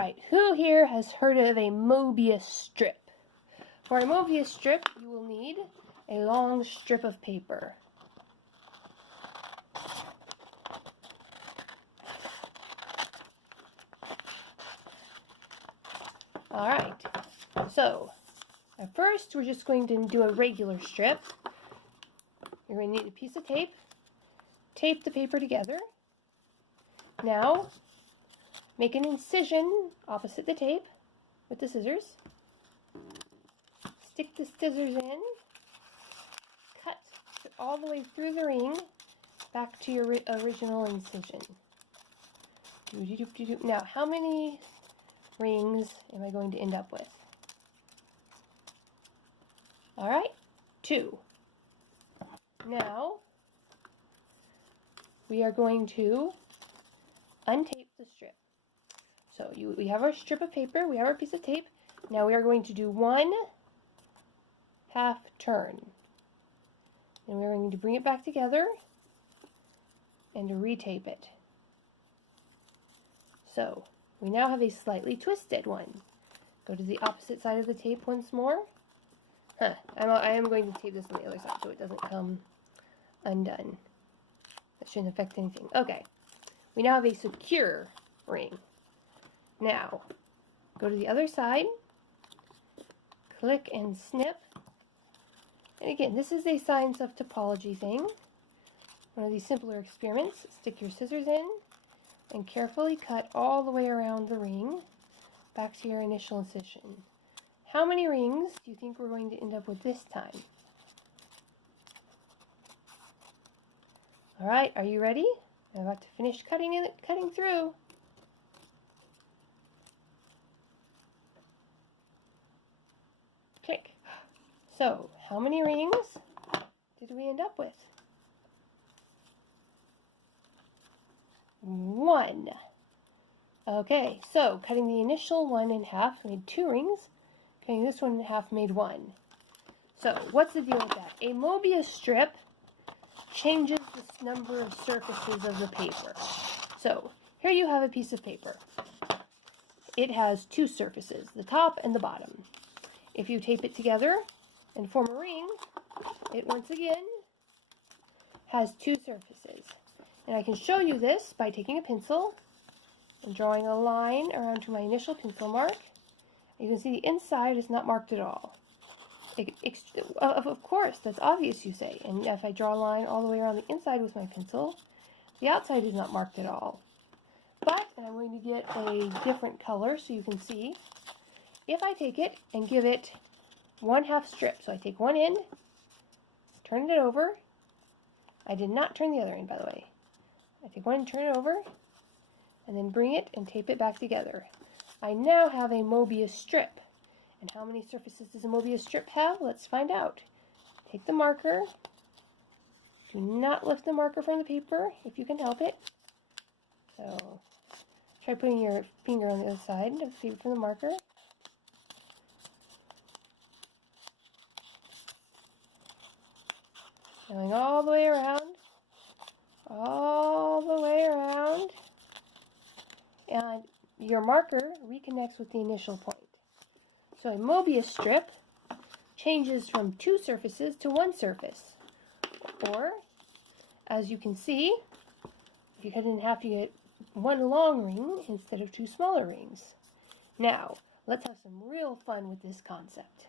Alright, who here has heard of a Mobius strip? For a Mobius strip, you will need a long strip of paper. Alright, so at first we're just going to do a regular strip. You're going to need a piece of tape. Tape the paper together. Now, make an incision opposite the tape with the scissors. Stick the scissors in. Cut all the way through the ring back to your original incision. Now, how many rings am I going to end up with? Alright, 2. Now, we are going to untape the strip. So we have our strip of paper, we have our piece of tape. Now we are going to do 1 half turn. And we're going to bring it back together and to retape it. So we now have a slightly twisted one. Go to the opposite side of the tape once more. I am going to tape this on the other side so it doesn't come undone. That shouldn't affect anything. Okay. We now have a secure ring. Now, go to the other side, click and snip. And again, this is a science of topology thing. One of these simpler experiments. Stick your scissors in and carefully cut all the way around the ring back to your initial incision. How many rings do you think we're going to end up with this time? Alright, are you ready? I'm about to finish cutting through. Click. So, how many rings did we end up with? 1. Okay, so cutting the initial one in half made 2 rings. Cutting this one in half made 1. So, what's the deal with that? A Mobius strip changes the number of surfaces of the paper. So, here you have a piece of paper. It has 2 surfaces, the top and the bottom. If you tape it together and form a ring, it once again has 2 surfaces. And I can show you this by taking a pencil and drawing a line around to my initial pencil mark. You can see the inside is not marked at all. Of course, that's obvious, you say. And if I draw a line all the way around the inside with my pencil, the outside is not marked at all. But, and I'm going to get a different color so you can see, if I take it and give it 1/2 strip, so I take one end, turn it over. I did not turn the other end, by the way. I take one and turn it over, and then bring it and tape it back together. I now have a Mobius strip. And how many surfaces does a Mobius strip have? Let's find out. Take the marker. Do not lift the marker from the paper if you can help it. So, try putting your finger on the other side of the paper from the marker. Going all the way around. All the way around. And your marker reconnects with the initial point. So a Mobius strip changes from 2 surfaces to 1 surface. Or, as you can see, if you cut it in half, you get 1 long ring instead of 2 smaller rings. Now, let's have some real fun with this concept.